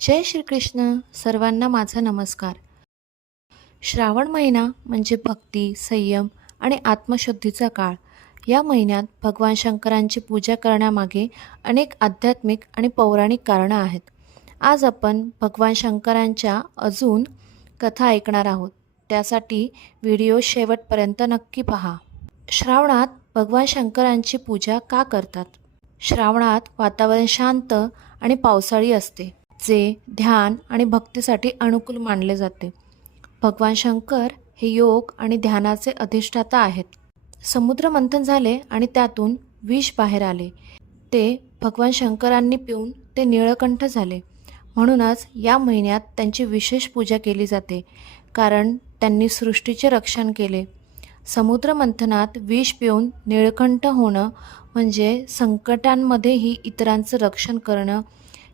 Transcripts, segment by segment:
जय श्रीकृष्ण सर्वांना माझा नमस्कार. श्रावण महिना म्हणजे भक्ती संयम आणि आत्मशुद्धीचा काळ. या महिन्यात भगवान शंकरांची पूजा करण्यामागे अनेक आध्यात्मिक आणि पौराणिक कारणं आहेत. आज आपण भगवान शंकरांच्या अजून कथा ऐकणार आहोत. त्यासाठी व्हिडिओ शेवटपर्यंत नक्की पहा. श्रावणात भगवान शंकरांची पूजा का करतात? श्रावणात वातावरण शांत आणि पावसाळी असते. जे ध्यान आणि भक्तीसाठी अनुकूल मानले जाते. भगवान शंकर हे योग आणि ध्यानाचे अधिष्ठाता आहेत. समुद्र मंथन झाले आणि त्यातून विष बाहेर आले. ते भगवान शंकरांनी पिऊन ते निळकंठ झाले. म्हणूनच या महिन्यात त्यांची विशेष पूजा केली जाते कारण त्यांनी सृष्टीचे रक्षण केले. समुद्र मंथनात विष पिऊन निळकंठ होणं म्हणजे संकटांमध्येही इतरांचं रक्षण करणं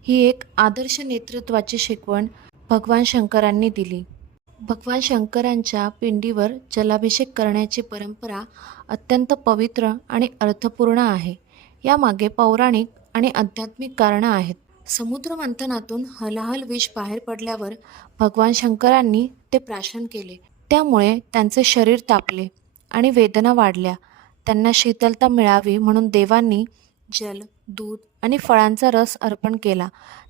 ही एक आदर्श नेतृत्वाची शिकवण भगवान शंकरांनी दिली. भगवान शंकरांच्या पिंडीवर जलाभिषेक करण्याची परंपरा अत्यंत पवित्र आणि अर्थपूर्ण आहे. यामागे पौराणिक आणि आध्यात्मिक कारणं आहेत. समुद्र मंथनातून हलाहल विष बाहेर पडल्यावर भगवान शंकरांनी ते प्राशन केले. त्यामुळे त्यांचे शरीर तापले आणि वेदना वाढल्या. त्यांना शीतलता मिळावी म्हणून देवांनी जल दूध आणि फळांचा रस अर्पण केला.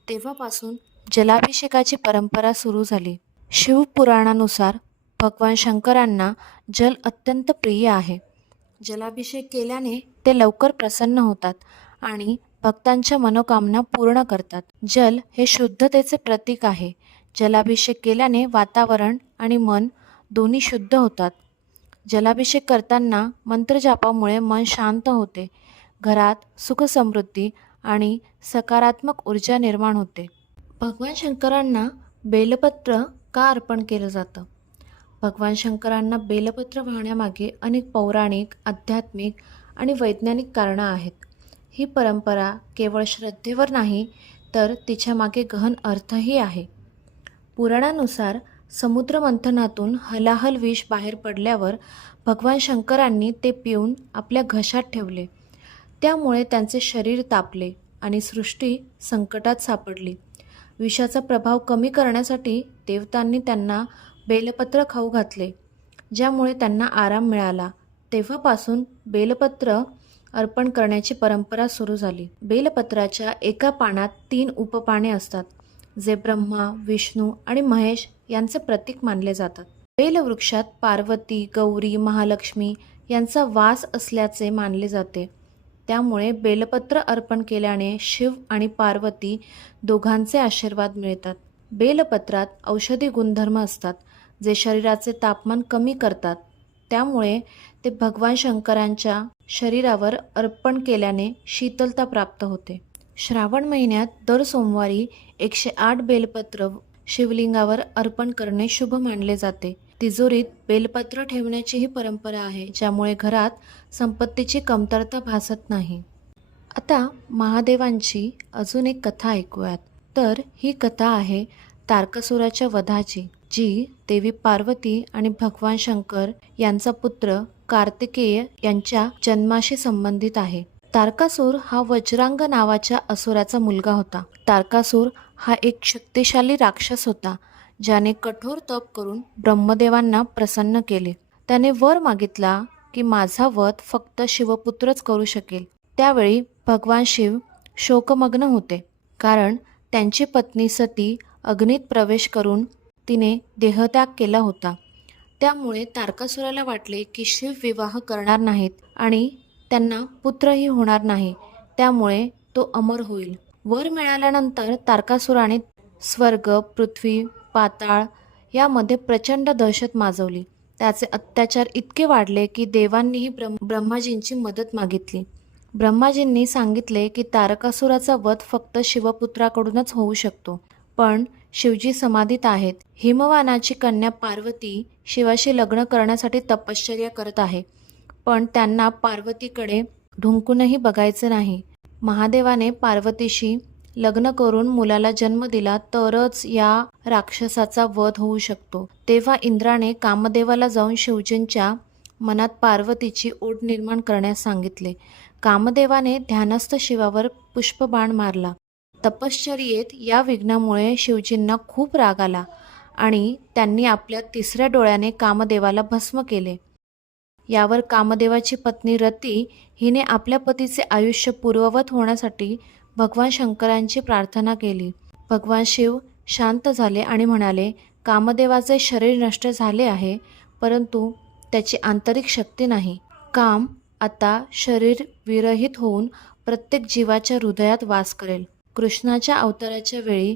तेव्हापासून जलाभिषेकाची परंपरा सुरू झाली. शिवपुराणानुसार भगवान शंकरांना जल अत्यंत प्रिय आहे. जलाभिषेक केल्याने ते लवकर प्रसन्न होतात आणि भक्तांच्या मनोकामना पूर्ण करतात. जल हे शुद्धतेचे प्रतीक आहे. जलाभिषेक केल्याने वातावरण आणि मन दोन्ही शुद्ध होतात. जलाभिषेक करताना मंत्रजापामुळे मन शांत होते. घरात सुखसमृद्धी आणि सकारात्मक ऊर्जा निर्माण होते. भगवान शंकरांना बेलपत्र का अर्पण केलं जातं? भगवान शंकरांना बेलपत्र वाहण्यामागे अनेक पौराणिक आध्यात्मिक आणि वैज्ञानिक कारणं आहेत. ही परंपरा केवळ श्रद्धेवर नाही तर तिच्यामागे गहन अर्थही आहे. पुराणानुसार समुद्रमंथनातून हलाहल विष बाहेर पडल्यावर भगवान शंकरांनी ते पिऊन आपल्या घशात ठेवले. त्यामुळे त्यांचे शरीर तापले आणि सृष्टी संकटात सापडली. विषाचा प्रभाव कमी करण्यासाठी देवतांनी त्यांना बेलपत्र खाऊ घातले ज्यामुळे त्यांना आराम मिळाला. तेव्हापासून बेलपत्र अर्पण करण्याची परंपरा सुरू झाली. बेलपत्राच्या एका पानात तीन उपपाने असतात जे ब्रह्मा विष्णू आणि महेश यांचे प्रतीक मानले जातात. बेलवृक्षात पार्वती गौरी महालक्ष्मी यांचा वास असल्याचे मानले जाते. त्यामुळे बेलपत्र अर्पण केल्याने शिव आणि पार्वती दोघांचे आशीर्वाद मिळतात. बेलपत्रात औषधी गुणधर्म असतात जे शरीराचे तापमान कमी करतात. त्यामुळे ते भगवान शंकरांच्या शरीरावर अर्पण केल्याने शीतलता प्राप्त होते. श्रावण महिन्यात दर सोमवारी एकशे आठ बेलपत्र शिवलिंगावर अर्पण करणे शुभ मानले जाते. तिजोरीत बेलपत्र ठेवण्याचीही परंपरा आहे ज्यामुळे घरात संपत्तीची कमतरता भासत नाही. आता महादेवांची अजून एक कथा ऐकूयात. तर ही कथा आहे तारकसुराच्या वधाची जी देवी पार्वती आणि भगवान शंकर यांचा पुत्र कार्तिकेय यांच्या जन्माशी संबंधित आहे. तारकासूर हा वज्रांग नावाच्या असुराचा मुलगा होता. तारकासूर हा एक शक्तिशाली राक्षस होता. ज्याने कठोर तप करून ब्रह्मदेवांना प्रसन्न केले. त्याने वर मागितला की माझा वध फक्त शिवपुत्रच करू शकेल. त्यावेळी भगवान शिव शोकमग्न होते. कारण त्यांची पत्नी सती अग्नीत प्रवेश करून तिने देहत्याग केला होता. त्यामुळे तारकासुराला वाटले की शिव विवाह करणार नाहीत आणि त्यांना पुत्रही होणार नाही. त्यामुळे तो अमर होईल. वर मिळाल्यानंतर तारकासुराने स्वर्ग पृथ्वी पाताळ यामध्ये प्रचंड दहशत माजवली. त्याचे अत्याचार इतके वाढले की देवांनीही ब्रह्म ब्रह्माजींची मदत मागितली. ब्रह्माजींनी सांगितले की तारकासुराचा वध फक्त शिवपुत्राकडूनच होऊ शकतो. पण शिवजी समाधीत आहेत. हिमवानाची कन्या पार्वती शिवाशी लग्न करण्यासाठी तपश्चर्या करत आहे. पण त्यांना पार्वतीकडे ढुंकूनही बघायचे नाही. महादेवाने पार्वतीशी लग्न करून मुलाला जन्म दिला तरच या राक्षसाचा वध होऊ शकतो. तेव्हा इंद्राने कामदेवाला जाऊन शिवजींच्या मनात पार्वतीची ओढ निर्माण करण्यास सांगितले. कामदेवाने ध्यानस्थ शिवावर पुष्पबाण मारला. तपश्चर्येत या विघ्नामुळे शिवजींना खूप राग आला आणि त्यांनी आपल्या तिसऱ्या डोळ्याने कामदेवाला भस्म केले. यावर कामदेवाची पत्नी रती हिने आपल्या पतीचे आयुष्य पूर्ववत होण्यासाठी भगवान शंकरांची प्रार्थना केली. भगवान शिव शांत झाले आणि म्हणाले कामदेवाचे शरीर नष्ट झाले आहे परंतु त्याची आंतरिक शक्ती नाही. काम आता शरीर विरहित होऊन प्रत्येक जीवाच्या हृदयात वास करेल. कृष्णाच्या अवताराच्या वेळी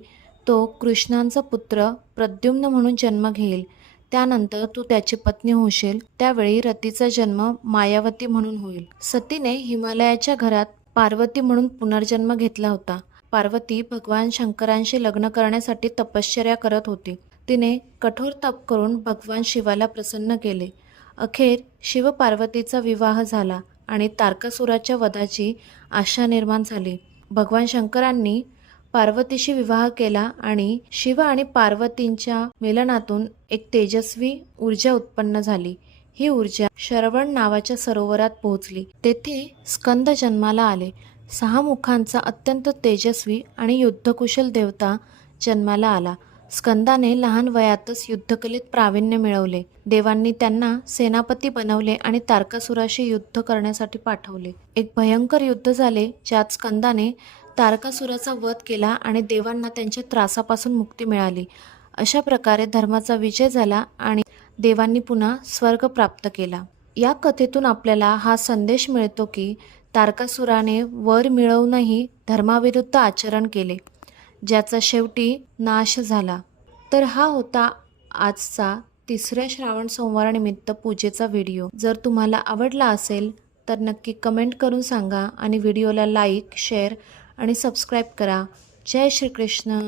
तो कृष्णांचा पुत्र प्रद्युम्न म्हणून जन्म घेईल. त्यानंतर तू त्याची पत्नी होशील. त्यावेळी रतीचा जन्म मायावती म्हणून होईल. सतीने हिमालयाच्या घरात पार्वती म्हणून पुनर्जन्म घेतला होता. पार्वती भगवान शंकरांशी लग्न करण्यासाठी तपश्चर्या करत होती. तिने कठोर तप करून भगवान शिवाला प्रसन्न केले. अखेर शिव पार्वतीचा विवाह झाला आणि तारकासुराच्या वधाची आशा निर्माण झाली. भगवान शंकरांनी पार्वतीशी विवाह केला आणि शिव आणि पार्वतींच्या मिलनातून एक तेजस्वी ऊर्जा उत्पन्न झाली. ही ऊर्जा शरवण नावाच्या सरोवरात पोहोचली. तेथे स्कंद जन्माला आले. सहा मुखांचा अत्यंत तेजस्वी आणि युद्धकुशल देवता जन्माला आला. स्कंदाने लहान वयातच युद्धकलेत प्रावीण्य मिळवले. देवांनी त्यांना सेनापती बनवले आणि तारकासुराशी युद्ध करण्यासाठी पाठवले. एक भयंकर युद्ध झाले ज्यात स्कंदाने तारकासुराचा वध केला आणि देवांना त्यांच्या त्रासापासून मुक्ती मिळाली. अशा प्रकारे धर्माचा विजय झाला आणि देवांनी पुन्हा स्वर्ग प्राप्त केला. या कथेतून आपल्याला हा संदेश मिळतो की तारकासुराने वर मिळवूनही धर्माविरुद्ध आचरण केले. ज्याचा शेवटी नाश झाला. तर हा होता आजचा तिसऱ्या श्रावण सोमवारानिमित्त पूजेचा व्हिडिओ. जर तुम्हाला आवडला असेल तर नक्की कमेंट करून सांगा आणि व्हिडिओला लाईक शेअर आणि सबस्क्राईब करा. जय श्रीकृष्ण.